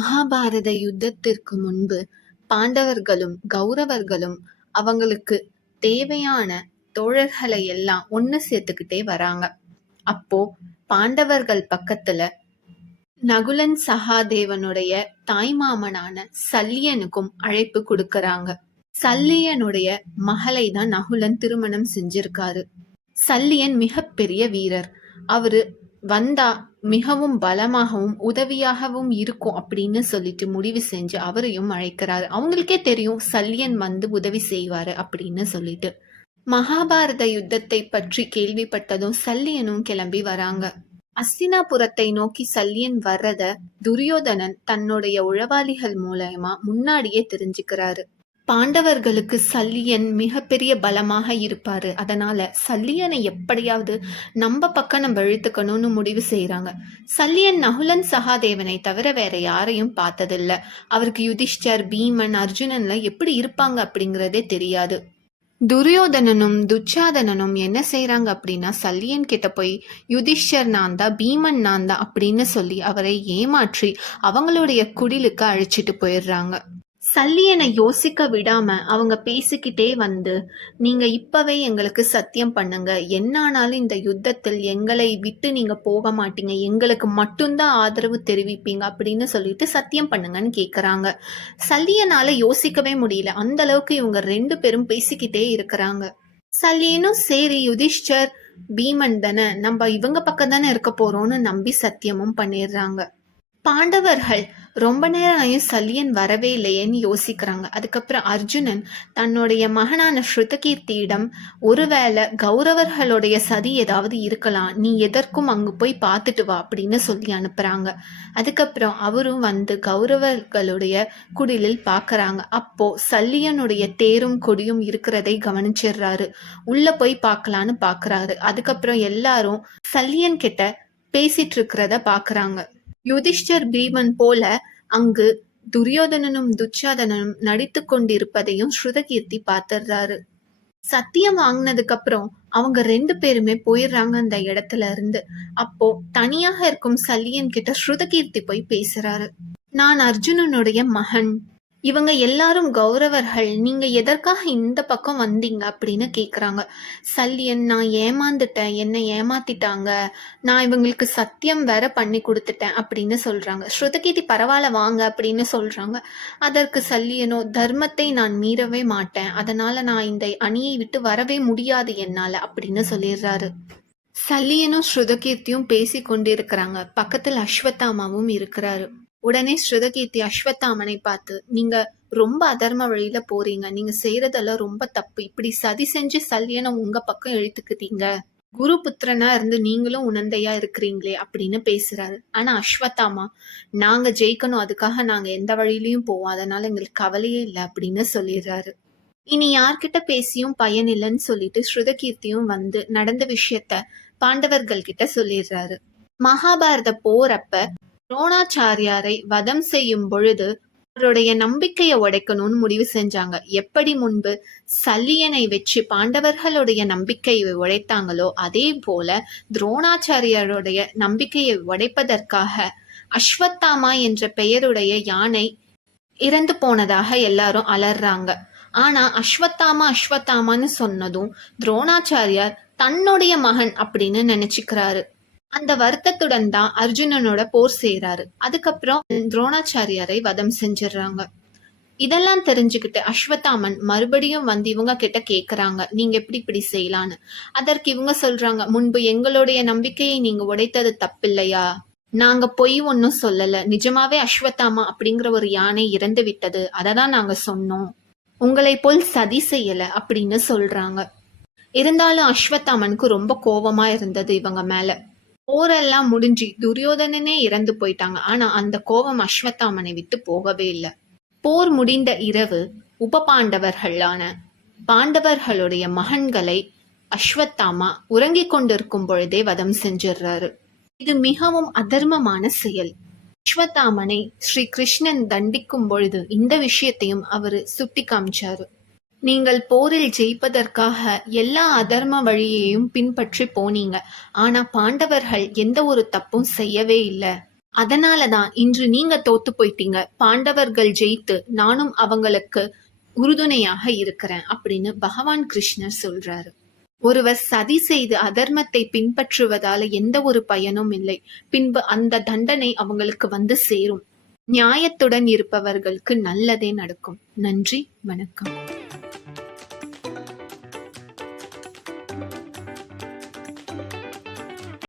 மகாபாரத யுத்தத்திற்கு முன்பு பாண்டவர்களும் கௌரவர்களும் அவங்களுக்கு தேவையான தோழர்களை எல்லாம் ஒண்ணு சேர்த்துக்கிட்டே வராங்க. அப்போ பாண்டவர்கள் பக்கத்துல நகுலன் சகாதேவனுடைய தாய்மாமனான சல்லியனுக்கும் அழைப்பு கொடுக்கறாங்க. சல்லியனுடைய மகளை தான் நகுலன் திருமணம் செஞ்சிருக்காரு. சல்லியன் மிகப்பெரிய வீரர். அவரு வந்தா மிகவும் பலமாகவும் உதவியாகவும் இருக்கும் அப்படின்னு சொல்லிட்டு முடிவு செஞ்சு அவரையும் அழைக்கிறாரு. அவங்களுக்கே தெரியும் சல்லியன் வந்து உதவி செய்வாரு அப்படின்னு சொல்லிட்டு. மகாபாரத யுத்தத்தை பற்றி கேள்விப்பட்டதும் சல்லியனும் கிளம்பி வராங்க. அஸ்தினாபுரத்தை நோக்கி சல்லியன் வர்றத துரியோதனன் தன்னுடைய உளவாளிகள் மூலமா முன்னாடியே தெரிஞ்சுக்கிறாரு. பாண்டவர்களுக்கு சல்லியன் மிகப்பெரிய பலமாக இருப்பாரு. அதனால சல்லியனை எப்படியாவது நம்ம பக்கம் நம்ம இழுத்துக்கணும்னு முடிவு செய்யறாங்க. சல்லியன் நகுலன் சகாதேவனை தவிர வேற யாரையும் பார்த்ததில்ல. அவருக்கு யுதிஷ்டர், பீமன், அர்ஜுனன்ல எப்படி இருப்பாங்க அப்படிங்கறதே தெரியாது. துரியோதனனும் துச்சாதனனும் என்ன செய்யறாங்க அப்படின்னா சல்லியன் கிட்ட போய் யுதிஷ்டர் நான் தான், பீமன் நான் தான் அப்படின்னு சொல்லி அவரை ஏமாற்றி அவங்களுடைய குடிலுக்கு அழைச்சிட்டு போயிடுறாங்க. சல்லியனை யோசிக்க விடாம அவங்க பேசிக்கிட்டே வந்து, நீங்க இப்பவே எங்களுக்கு சத்தியம் பண்ணுங்க, என்னானாலும் இந்த யுத்தத்தில் எங்களை விட்டு நீங்க போக மாட்டீங்க, எங்களுக்கு மட்டும்தான் ஆதரவு தெரிவிப்பீங்க அப்படின்னு சொல்லிட்டு சத்தியம் பண்ணுங்கன்னு கேக்குறாங்க. சல்லியனால யோசிக்கவே முடியல. அந்த அளவுக்கு இவங்க 2 பேரும் பேசிக்கிட்டே இருக்கிறாங்க. சல்லியனும் சரி யுதிஷ்டர் பீமன் தானே, நம்ம இவங்க பக்கம் தானே இருக்க போறோம்னு நம்பி சத்தியமும் பண்ணிடுறாங்க. பாண்டவர்கள் ரொம்ப நேரம் ஆயும் சல்லியன் வரவே இல்லையேன்னு யோசிக்கிறாங்க. அதுக்கப்புறம் அர்ஜுனன் தன்னுடைய மகனான ஸ்ருதகீர்த்தியிடம், ஒருவேளை கௌரவர்களுடைய சதி ஏதாவது இருக்கலாம், நீ எதற்கும் அங்கு போய் பார்த்துட்டு வா அப்படின்னு சொல்லி அனுப்புறாங்க. அதுக்கப்புறம் அவரும் வந்து கௌரவர்களுடைய குடிலில் பாக்குறாங்க. அப்போ சல்லியனுடைய தேரும் கொடியும் இருக்கிறதை கவனிச்சிடுறாரு. உள்ள போய் பார்க்கலான்னு பாக்குறாரு. அதுக்கப்புறம் எல்லாரும் சல்லியன் கிட்ட பேசிட்டு இருக்கிறத பாக்குறாங்க. யுதிஷ்டர் பீமன் போல அங்கு துரியோதனனும் துச்சாதனனும் நடித்து கொண்டிருப்பதையும் ஸ்ருதகீர்த்தி பார்த்துடுறாரு. சத்தியம் வாங்கினதுக்கு அப்புறம் அவங்க 2 பேருமே போயிடுறாங்க அந்த இடத்துல இருந்து. அப்போ தனியாக இருக்கும் சல்லியன் கிட்ட ஸ்ருதகீர்த்தி போய் பேசுறாரு. நான் அர்ஜுனனுடைய மகன், இவங்க எல்லாரும் கௌரவர்கள், நீங்க எதற்காக இந்த பக்கம் வந்தீங்க அப்படின்னு கேக்குறாங்க. சல்லியன், நான் ஏமாந்துட்டேன், என்னை ஏமாத்திட்டாங்க, நான் இவங்களுக்கு சத்தியம் வேற பண்ணி கொடுத்துட்டேன் அப்படின்னு சொல்றாங்க. ஸ்ருதகீர்த்தி பரவாயில்ல வாங்க அப்படின்னு சொல்றாங்க. அதற்கு சல்லியனோ, தர்மத்தை நான் மீறவே மாட்டேன், அதனால நான் இந்த அணியை விட்டு வரவே முடியாது என்னால அப்படின்னு சொல்லிடுறாரு. சல்லியனும் ஸ்ருதகீர்த்தியும் பேசி கொண்டிருக்கிறாங்க. பக்கத்தில் அஸ்வத்தாமாவும் இருக்கிறாரு. உடனே ஸ்ருதகீர்த்தி அஸ்வத்தாமனை பார்த்து, நீங்க ரொம்ப அதர்ம வழியில போறீங்க, நீங்க செய்யறதெல்லாம் ரொம்ப தப்பு, இப்படி சதி செஞ்சு சல்லியனை உங்க பக்கம் இழுத்துக்கிட்டீங்க, குரு புத்திரனா இருந்து நீங்களும் உணர்ந்தையா இருக்கிறீங்களே அப்படின்னு பேசுறாரு. ஆனா அஸ்வத்தாமா, நாங்க ஜெயிக்கணும், அதுக்காக நாங்க எந்த வழியிலயும் போவோம், அதனால எங்களுக்கு கவலையே இல்லை அப்படின்னு சொல்லிடுறாரு. இனி யார்கிட்ட பேசியும் பயன் இல்லைன்னு சொல்லிட்டு ஸ்ருதகீர்த்தியும் வந்து நடந்த விஷயத்த பாண்டவர்கள் கிட்ட சொல்லிடுறாரு. மகாபாரத போறப்ப துரோணாச்சாரியாரை வதம் செய்யும் பொழுது அவருடைய நம்பிக்கையை உடைக்கணும்னு முடிவு செஞ்சாங்க. எப்படி முன்பு சல்லியனை வச்சு பாண்டவர்களுடைய நம்பிக்கையை உடைத்தாங்களோ அதே போல துரோணாச்சாரியாருடைய நம்பிக்கையை உடைப்பதற்காக அஸ்வத்தாமா என்ற பெயருடைய யானை இறந்து போனதாக எல்லாரும் அலறாங்க. ஆனா அஸ்வத்தாமான்னு சொன்னதும் துரோணாச்சாரியார் தன்னுடைய மகன் அப்படின்னு நினைச்சுக்கிறாரு. அந்த வருத்தத்துடன் தான் அர்ஜுனனோட போர் செய்யறாரு. அதுக்கப்புறம் துரோணாச்சாரியாரை வதம் செஞ்சிடறாங்க. இதெல்லாம் தெரிஞ்சுக்கிட்டு அஸ்வத்தாமன் மறுபடியும் வந்து இவங்க கிட்ட கேக்குறாங்க, நீங்க எப்படி இப்படி செய்யலான்னு. அதற்கு இவங்க சொல்றாங்க, முன்பு எங்களுடைய நம்பிக்கையை நீங்க உடைத்தது தப்பில்லையா, நாங்க பொய் ஒன்னும் சொல்லல, நிஜமாவே அஸ்வத்தாமா அப்படிங்கிற ஒரு யானை இறந்து விட்டது, அததான் நாங்க சொன்னோம், உங்களை போல் சதி செய்யல அப்படின்னு சொல்றாங்க. இருந்தாலும் அஸ்வத்தாமனுக்கு ரொம்ப கோபமா இருந்தது இவங்க மேல. போரெல்லாம் முடிஞ்சு துரியோதனனே இறந்து போயிட்டாங்க. ஆனா அந்த கோபம் அஸ்வத்தாமனை விட்டு போகவே இல்லை. போர் முடிந்த இரவு உப பாண்டவர்களான பாண்டவர்களுடைய மகன்களை அஸ்வத்தாமா உறங்கிக் கொண்டிருக்கும் பொழுதே வதம் செஞ்சிடுறாரு. இது மிகவும் அதர்மமான செயல். அஸ்வத்தாமனை ஸ்ரீ கிருஷ்ணன் தண்டிக்கும் பொழுது இந்த விஷயத்தையும் அவரு சுட்டி காமிச்சாரு. நீங்கள் போரில் ஜெயிப்பதற்காக எல்லா அதர்ம வழியையும் பின்பற்றி போனீங்க, ஆனா பாண்டவர்கள் எந்த ஒரு தப்பும் செய்யவே இல்லை, அதனாலதான் இன்று நீங்க தோத்து போயிட்டீங்க. பாண்டவர்கள் ஜெயித்து நானும் அவங்களுக்கு உறுதுணையாக இருக்கிறேன் அப்படின்னு பகவான் கிருஷ்ணர் சொல்றாரு. ஒருவர் சதி செய்து அதர்மத்தை பின்பற்றுவதால எந்த ஒரு பயனும் இல்லை. பின்பு அந்த தண்டனை அவங்களுக்கு வந்து சேரும். நியாயத்துடன் இருப்பவர்களுக்கு நல்லதே நடக்கும். நன்றி, வணக்கம்.